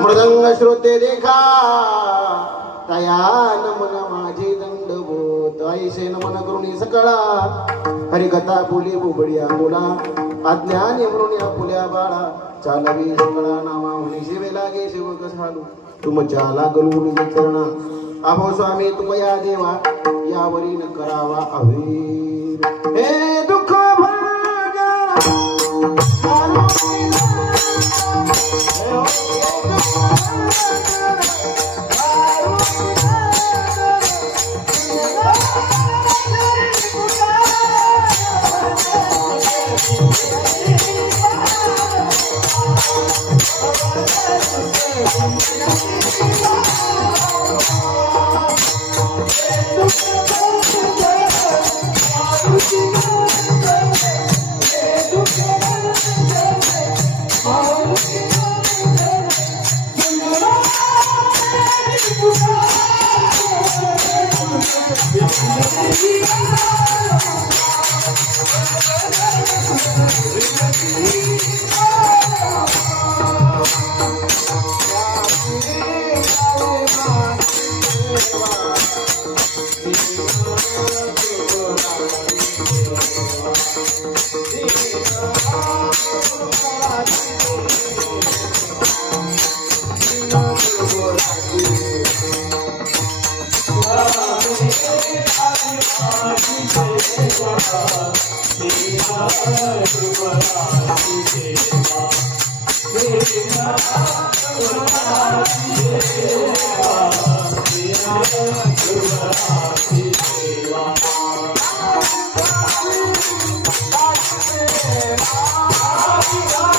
मृदंग श्रोते देखा तया नमन माझे दंडभूत ऐसे नमन करुणी सकळा हरिकथा बोली बुबडिया मुला अज्ञानी म्हणून या फुल्या बाळा चालवी सकळा नामा म्हणी शिवे लागे शिवक झालू तुमच्या लागलू निज चरणा अहो स्वामी तुमया देवा यावरी न करावा अवीर हे दुःख Bye.